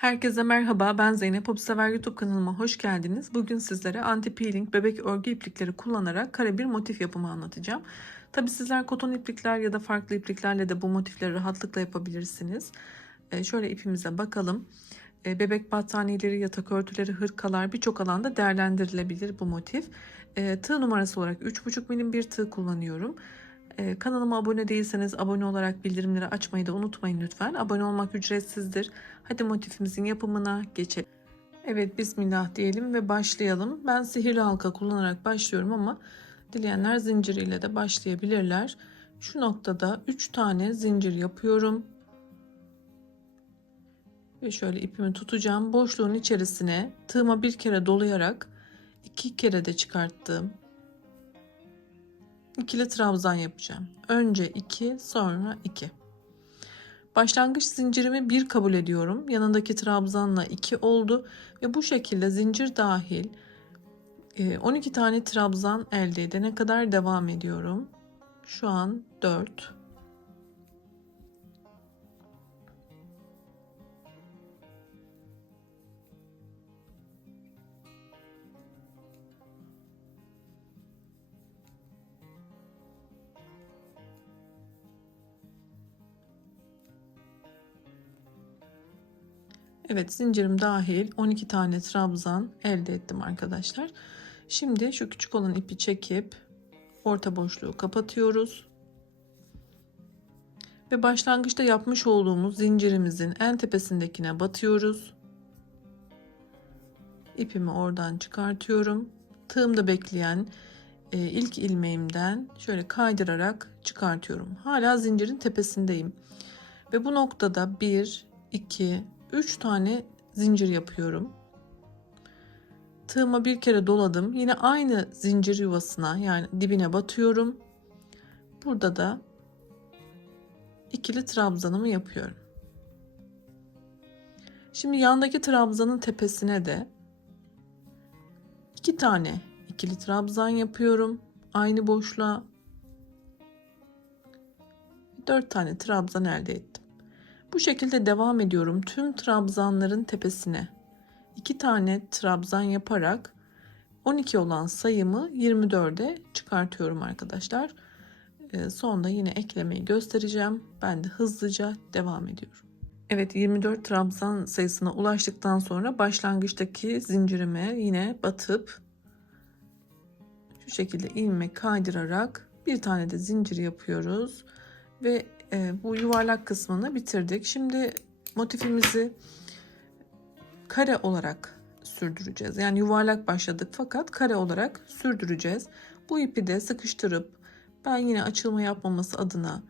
Herkese merhaba, ben Zeynep Hobsever YouTube kanalıma hoş geldiniz. Bugün sizlere anti peeling bebek örgü iplikleri kullanarak kare bir motif yapımı anlatacağım. Tabi sizler koton iplikler ya da farklı ipliklerle de bu motifleri rahatlıkla yapabilirsiniz. Ee, şöyle ipimize bakalım. Ee, bebek battaniyeleri, yatak örtüleri, hırkalar birçok alanda değerlendirilebilir bu motif. Ee, tığ numarası olarak 3,5 milim bir tığ kullanıyorum. Ee, kanalıma abone değilseniz abone olarak bildirimleri açmayı da unutmayın lütfen. Abone olmak ücretsizdir. Hadi motifimizin yapımına geçelim. Evet bismillah diyelim ve başlayalım. Ben sihirli halka kullanarak başlıyorum ama dileyenler zinciriyle de başlayabilirler. Şu noktada 3 tane zincir yapıyorum. Ve şöyle ipimi tutacağım. Boşluğun içerisine tığıma bir kere dolayarak iki kere de çıkarttım. İkili trabzan yapacağım. Önce 2 sonra 2. Başlangıç zincirimi 1 kabul ediyorum. Yanındaki trabzanla 2 oldu ve bu şekilde zincir dahil 12 tane trabzan elde edene kadar devam ediyorum. Şu an 4 Evet zincirim dahil 12 tane trabzan elde ettim arkadaşlar. Şimdi şu küçük olan ipi çekip orta boşluğu kapatıyoruz. Ve başlangıçta yapmış olduğumuz zincirimizin en tepesindekine batıyoruz. İpimi oradan çıkartıyorum. Tığımda bekleyen e, ilk ilmeğimden şöyle kaydırarak çıkartıyorum. Hala zincirin tepesindeyim. Ve bu noktada 1, 2, 3 tane zincir yapıyorum. Tığıma bir kere doladım. Yine aynı zincir yuvasına yani dibine batıyorum. Burada da ikili trabzanımı yapıyorum. Şimdi yandaki trabzanın tepesine de iki tane ikili trabzan yapıyorum. Aynı boşluğa dört tane trabzan elde ettim. Bu şekilde devam ediyorum tüm trabzanların tepesine. 2 tane trabzan yaparak 12 olan sayımı 24'e çıkartıyorum arkadaşlar. Ee, sonda yine eklemeyi göstereceğim. Ben de hızlıca devam ediyorum. Evet 24 trabzan sayısına ulaştıktan sonra başlangıçtaki zincirime yine batıp şu şekilde ilmek kaydırarak bir tane de zincir yapıyoruz ve e, bu yuvarlak kısmını bitirdik. Şimdi motifimizi kare olarak sürdüreceğiz. Yani yuvarlak başladık fakat kare olarak sürdüreceğiz. Bu ipi de sıkıştırıp ben yine açılma yapmaması adına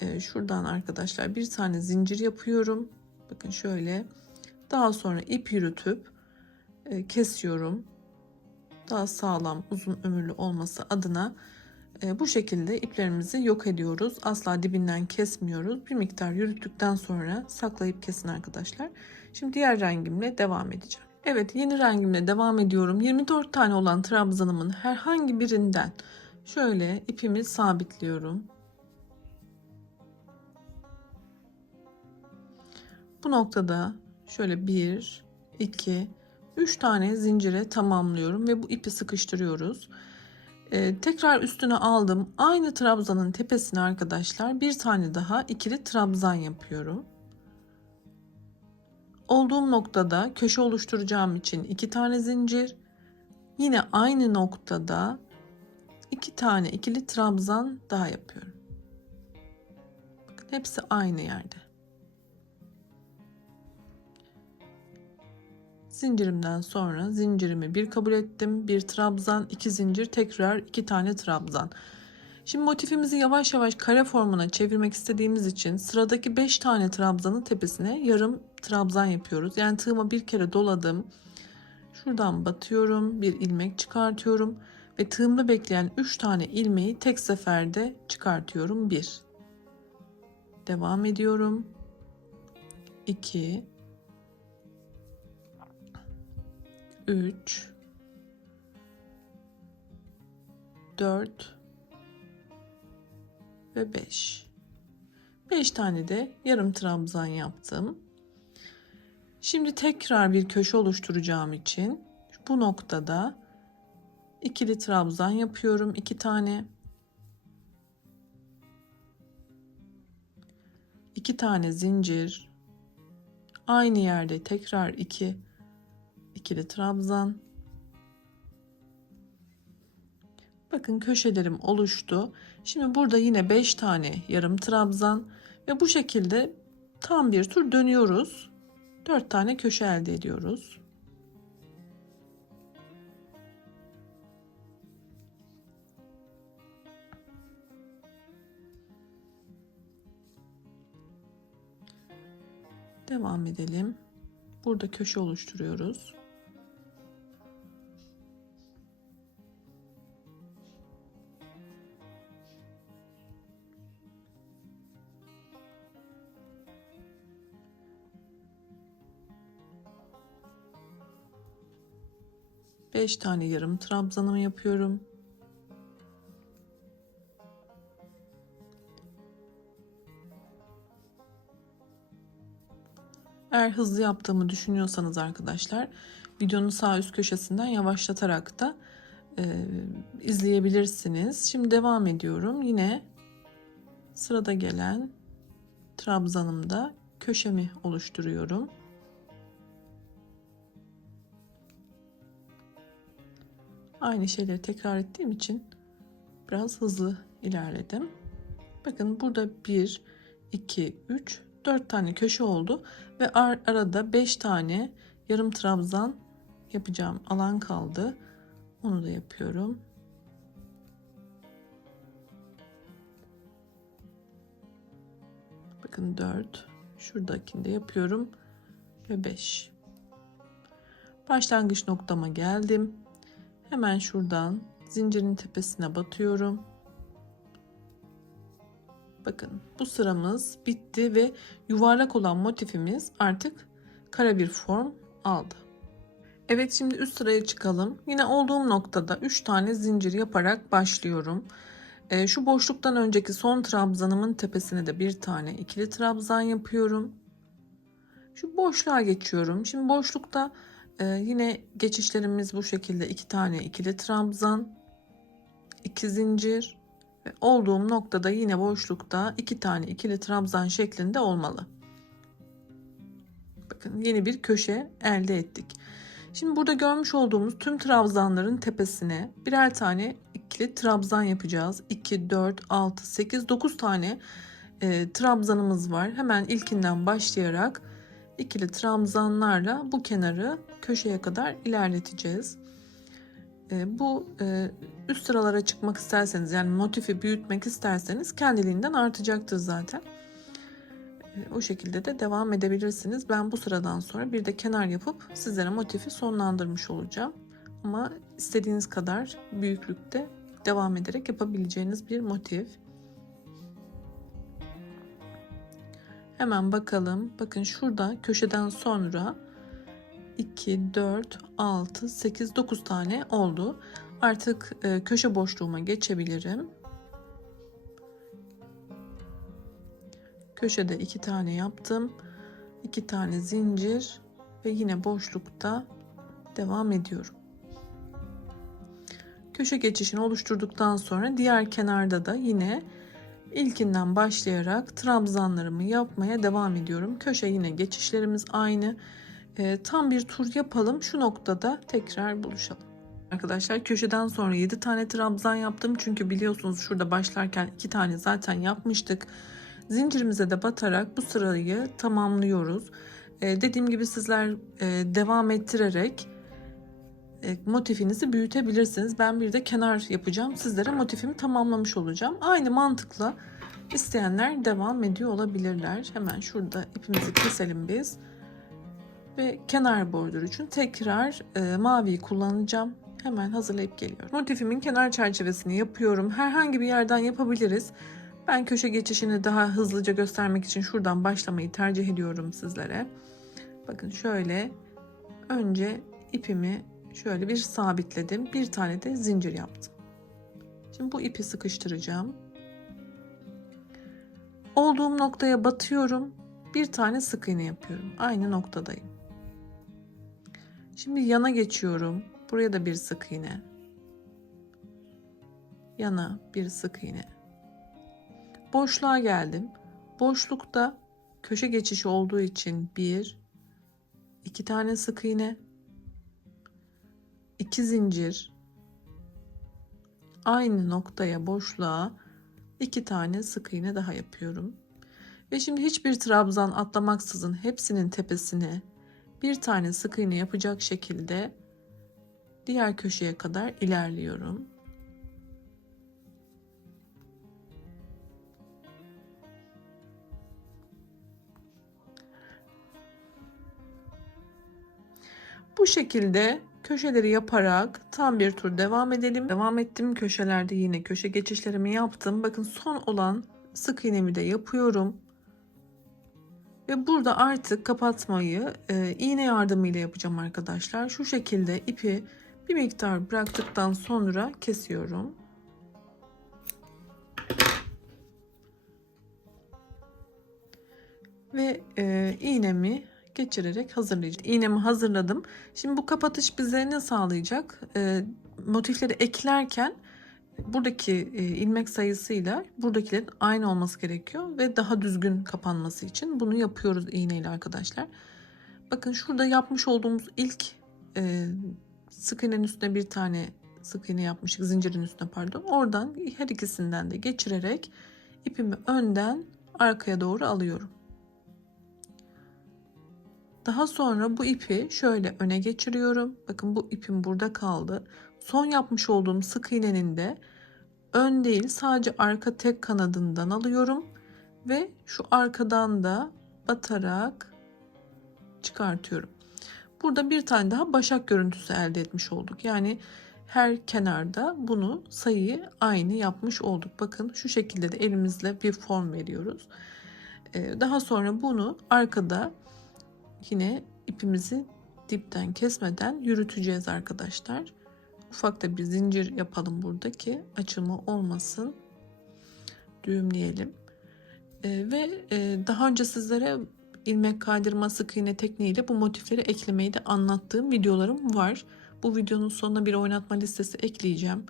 e, şuradan arkadaşlar bir tane zincir yapıyorum. Bakın şöyle. Daha sonra ip yürütüp e, kesiyorum. Daha sağlam, uzun ömürlü olması adına bu şekilde iplerimizi yok ediyoruz. Asla dibinden kesmiyoruz. Bir miktar yürüttükten sonra saklayıp kesin arkadaşlar. Şimdi diğer rengimle devam edeceğim. Evet yeni rengimle devam ediyorum. 24 tane olan trabzanımın herhangi birinden şöyle ipimi sabitliyorum. Bu noktada şöyle 1, 2, 3 tane zincire tamamlıyorum ve bu ipi sıkıştırıyoruz. Ee, tekrar üstüne aldım. Aynı trabzanın tepesine arkadaşlar bir tane daha ikili trabzan yapıyorum. Olduğum noktada köşe oluşturacağım için iki tane zincir. Yine aynı noktada iki tane ikili trabzan daha yapıyorum. Bakın hepsi aynı yerde. Zincirimden sonra zincirimi bir kabul ettim. Bir trabzan, iki zincir, tekrar iki tane trabzan. Şimdi motifimizi yavaş yavaş kare formuna çevirmek istediğimiz için sıradaki 5 tane trabzanın tepesine yarım trabzan yapıyoruz. Yani tığıma bir kere doladım. Şuradan batıyorum, bir ilmek çıkartıyorum ve tığımda bekleyen 3 tane ilmeği tek seferde çıkartıyorum. 1 Devam ediyorum. 2 3 4 ve 5 5 tane de yarım trabzan yaptım Şimdi tekrar bir köşe oluşturacağım için bu noktada ikili trabzan yapıyorum. iki tane. iki tane zincir. Aynı yerde tekrar iki ikili trabzan. Bakın köşelerim oluştu. Şimdi burada yine 5 tane yarım trabzan ve bu şekilde tam bir tur dönüyoruz. 4 tane köşe elde ediyoruz. Devam edelim. Burada köşe oluşturuyoruz. Beş tane yarım trabzanımı yapıyorum. Eğer hızlı yaptığımı düşünüyorsanız arkadaşlar videonun sağ üst köşesinden yavaşlatarak da e, izleyebilirsiniz. Şimdi devam ediyorum. Yine sırada gelen trabzanımda köşemi oluşturuyorum. Aynı şeyleri tekrar ettiğim için biraz hızlı ilerledim. Bakın burada 1, 2, 3, 4 tane köşe oldu ve ar arada 5 tane yarım trabzan yapacağım alan kaldı. Onu da yapıyorum. Bakın 4. Şuradakini de yapıyorum. Ve 5. Başlangıç noktama geldim. Hemen şuradan zincirin tepesine batıyorum. Bakın bu sıramız bitti ve yuvarlak olan motifimiz artık kare bir form aldı. Evet şimdi üst sıraya çıkalım. Yine olduğum noktada 3 tane zincir yaparak başlıyorum. Ee, şu boşluktan önceki son trabzanımın tepesine de bir tane ikili trabzan yapıyorum. Şu boşluğa geçiyorum. Şimdi boşlukta e, yine geçişlerimiz bu şekilde iki tane ikili trabzan, iki zincir ve olduğum noktada yine boşlukta iki tane ikili trabzan şeklinde olmalı. Bakın yeni bir köşe elde ettik. Şimdi burada görmüş olduğumuz tüm trabzanların tepesine birer tane ikili trabzan yapacağız. 2, 4, 6, 8, 9 tane e, trabzanımız var. Hemen ilkinden başlayarak ikili trabzanlarla bu kenarı köşeye kadar ilerleteceğiz. E, bu e, üst sıralara çıkmak isterseniz yani motifi büyütmek isterseniz kendiliğinden artacaktır zaten. E, o şekilde de devam edebilirsiniz. Ben bu sıradan sonra bir de kenar yapıp sizlere motifi sonlandırmış olacağım. Ama istediğiniz kadar büyüklükte devam ederek yapabileceğiniz bir motif. Hemen bakalım. Bakın şurada köşeden sonra 2, 4, 6, 8, 9 tane oldu. Artık e, köşe boşluğuma geçebilirim. Köşede iki tane yaptım. iki tane zincir ve yine boşlukta devam ediyorum. Köşe geçişini oluşturduktan sonra diğer kenarda da yine ilkinden başlayarak trabzanlarımı yapmaya devam ediyorum. Köşe yine geçişlerimiz aynı. E, tam bir tur yapalım. Şu noktada tekrar buluşalım. Arkadaşlar köşeden sonra 7 tane trabzan yaptım. Çünkü biliyorsunuz şurada başlarken 2 tane zaten yapmıştık. Zincirimize de batarak bu sırayı tamamlıyoruz. E, dediğim gibi sizler e, devam ettirerek motifinizi büyütebilirsiniz. Ben bir de kenar yapacağım. Sizlere motifimi tamamlamış olacağım. Aynı mantıkla isteyenler devam ediyor olabilirler. Hemen şurada ipimizi keselim biz. Ve kenar bordür için tekrar e, maviyi kullanacağım. Hemen hazırlayıp geliyorum. Motifimin kenar çerçevesini yapıyorum. Herhangi bir yerden yapabiliriz. Ben köşe geçişini daha hızlıca göstermek için şuradan başlamayı tercih ediyorum sizlere. Bakın şöyle önce ipimi şöyle bir sabitledim. Bir tane de zincir yaptım. Şimdi bu ipi sıkıştıracağım. Olduğum noktaya batıyorum. Bir tane sık iğne yapıyorum. Aynı noktadayım. Şimdi yana geçiyorum. Buraya da bir sık iğne. Yana bir sık iğne. Boşluğa geldim. Boşlukta köşe geçişi olduğu için bir, iki tane sık iğne, iki zincir, aynı noktaya boşluğa iki tane sık iğne daha yapıyorum. Ve şimdi hiçbir trabzan atlamaksızın hepsinin tepesine bir tane sık iğne yapacak şekilde diğer köşeye kadar ilerliyorum. Bu şekilde köşeleri yaparak tam bir tur devam edelim. Devam ettim köşelerde yine köşe geçişlerimi yaptım. Bakın son olan sık iğnemi de yapıyorum. Ve burada artık kapatmayı e, iğne yardımıyla yapacağım arkadaşlar. Şu şekilde ipi bir miktar bıraktıktan sonra kesiyorum. Ve e, iğnemi geçirerek hazırlayacağım. İğnemi hazırladım. Şimdi bu kapatış bize ne sağlayacak? E, motifleri eklerken buradaki e, ilmek sayısıyla buradakilerin aynı olması gerekiyor ve daha düzgün kapanması için bunu yapıyoruz iğneyle arkadaşlar. Bakın şurada yapmış olduğumuz ilk e, sık iğnenin üstüne bir tane sık iğne yapmıştık zincirin üstüne pardon. Oradan her ikisinden de geçirerek ipimi önden arkaya doğru alıyorum. Daha sonra bu ipi şöyle öne geçiriyorum. Bakın bu ipim burada kaldı. Son yapmış olduğum sık iğnenin de ön değil sadece arka tek kanadından alıyorum ve şu arkadan da batarak çıkartıyorum. Burada bir tane daha başak görüntüsü elde etmiş olduk. Yani her kenarda bunu sayıyı aynı yapmış olduk. Bakın şu şekilde de elimizle bir form veriyoruz. Ee, daha sonra bunu arkada yine ipimizi dipten kesmeden yürüteceğiz arkadaşlar. Ufak da bir zincir yapalım burada ki açılma olmasın. Düğümleyelim. Ee, ve e, daha önce sizlere ilmek kaydırma sık iğne tekniğiyle bu motifleri eklemeyi de anlattığım videolarım var. Bu videonun sonuna bir oynatma listesi ekleyeceğim.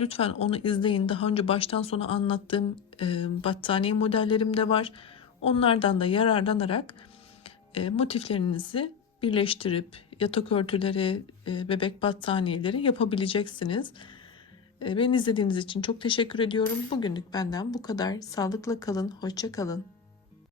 Lütfen onu izleyin. Daha önce baştan sona anlattığım e, battaniye modellerim de var. Onlardan da yararlanarak e, motiflerinizi birleştirip yatak örtüleri, e, bebek battaniyeleri yapabileceksiniz. E, beni izlediğiniz için çok teşekkür ediyorum. Bugünlük benden bu kadar. Sağlıkla kalın, hoşça kalın.